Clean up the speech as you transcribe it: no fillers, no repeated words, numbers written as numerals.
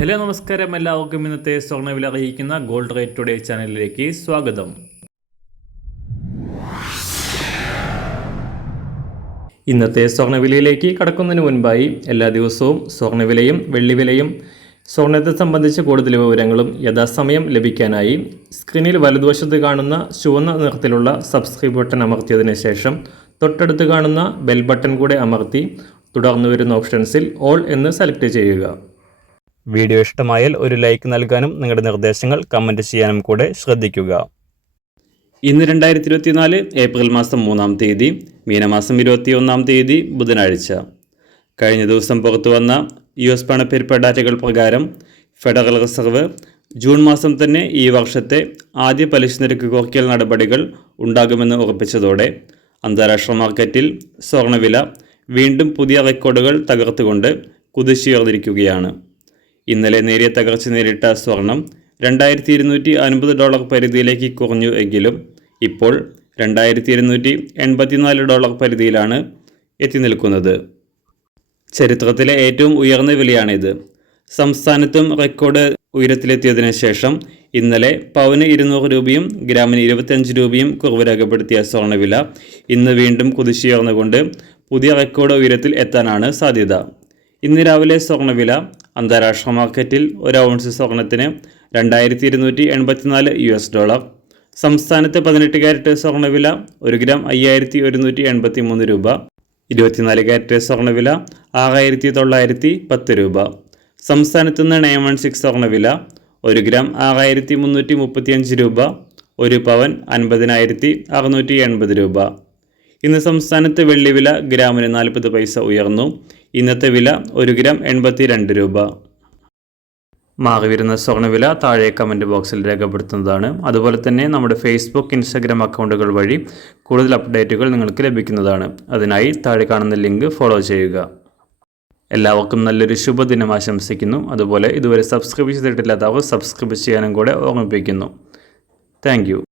Hello നമസ്കാരം, എല്ലാവർക്കും ഇന്നത്തെ സ്വർണ്ണവില അറിയിക്കുന്ന ഗോൾഡ് റേറ്റ് ടുഡേ ചാനലിലേക്ക് സ്വാഗതം. ഇന്നത്തെ സ്വർണ്ണവിലയിലേക്ക് കടക്കുന്നതിന് മുൻപായി എല്ലാ ദിവസവും സ്വർണ്ണവിലയും വെള്ളിവിലയും സ്വർണ്ണത്തെ സംബന്ധിച്ച കൂടുതൽ വിവരങ്ങളും യഥാസമയം ലഭിക്കാനായി സ്ക്രീനിൽ വലതുവശത്ത് കാണുന്ന ചുവന്ന നിറത്തിലുള്ള സബ്സ്ക്രൈബ് ബട്ടൺ അമർത്തിയതിനു ശേഷം തൊട്ടടുത്ത് കാണുന്ന ബെൽ ബട്ടൺ കൂടെ അമർത്തി തുടർന്ന് വരുന്ന ഓപ്ഷൻസിൽ ഓൾ എന്ന് സെലക്ട് ചെയ്യുക. വീഡിയോ ഇഷ്ടമായാൽ ഒരു ലൈക്ക് നൽകാനും നിങ്ങളുടെ നിർദ്ദേശങ്ങൾ കമൻറ്റ് ചെയ്യാനും കൂടെ ശ്രദ്ധിക്കുക. ഇന്ന് 2024 ഏപ്രിൽ മാസം 3-ാം തീയതി, മീനമാസം 21-ാം തീയതി ബുധനാഴ്ച. കഴിഞ്ഞ ദിവസം പുറത്തു വന്ന US പണപ്പെരുപ്പ ഡാറ്റകൾ പ്രകാരം ഫെഡറൽ റിസർവ് ജൂൺ മാസം തന്നെ ഈ വർഷത്തെ ആദ്യ പലിശ നിരക്ക് കുറയ്ക്കൽ നടപടികൾ ഉണ്ടാകുമെന്ന് ഉറപ്പിച്ചതോടെ അന്താരാഷ്ട്ര മാർക്കറ്റിൽ സ്വർണ്ണവില വീണ്ടും പുതിയ റെക്കോർഡുകൾ തകർത്തുകൊണ്ട് കുതിച്ചുയർന്നിരിക്കുകയാണ്. ഇന്നലെ നേരിയ തകർച്ച നേരിട്ട സ്വർണം $2250 പരിധിയിലേക്ക് കുറഞ്ഞു എങ്കിലും ഇപ്പോൾ $2284 പരിധിയിലാണ് എത്തി നിൽക്കുന്നത്. ചരിത്രത്തിലെ ഏറ്റവും ഉയർന്ന വിലയാണിത്. സംസ്ഥാനത്തും റെക്കോർഡ് ഉയരത്തിലെത്തിയതിനു ശേഷം ഇന്നലെ പവന് 200 രൂപയും ഗ്രാമിന് 25 രൂപയും കുറവ് രേഖപ്പെടുത്തിയ സ്വർണ്ണവില ഇന്ന് വീണ്ടും കുതിച്ചുയർന്നുകൊണ്ട് പുതിയ റെക്കോർഡ് ഉയരത്തിൽ എത്താനാണ് സാധ്യത. ഇന്ന് രാവിലെ സ്വർണ്ണവില അന്താരാഷ്ട്ര മാർക്കറ്റിൽ ഒരു ഔൺസ് സ്വർണത്തിന് $2284, സംസ്ഥാനത്ത് 18 കാരറ്റ് സ്വർണ്ണവില 1 ഗ്രാം 5183 രൂപ, 24 കാരറ്റ് സ്വർണ്ണവില 6910 രൂപ, സംസ്ഥാനത്ത് നിന്ന് 916 സ്വർണ്ണവില 1 ഗ്രാം 6335 രൂപ, 1 പവൻ 50680 രൂപ. ഇന്ന് സംസ്ഥാനത്ത് വെള്ളിവില ഗ്രാമിന് 40 പൈസ ഉയർന്നു. ഇന്നത്തെ വില 1 ഗ്രാം 82 രൂപ. മാറിവരുന്ന സ്വർണ്ണവില താഴെ കമൻറ്റ് ബോക്സിൽ രേഖപ്പെടുത്തുന്നതാണ്. അതുപോലെ തന്നെ നമ്മുടെ ഫേസ്ബുക്ക്, ഇൻസ്റ്റാഗ്രാം അക്കൗണ്ടുകൾ വഴി കൂടുതൽ അപ്ഡേറ്റുകൾ നിങ്ങൾക്ക് ലഭിക്കുന്നതാണ്. അതിനായി താഴെ കാണുന്ന ലിങ്ക് ഫോളോ ചെയ്യുക. എല്ലാവർക്കും നല്ലൊരു ശുഭദിനം ആശംസിക്കുന്നു. അതുപോലെ ഇതുവരെ സബ്സ്ക്രൈബ് ചെയ്തിട്ടില്ലാത്തവർ സബ്സ്ക്രൈബ് ചെയ്യാനും കൂടെ ഓർമ്മിപ്പിക്കുന്നു. Thank you.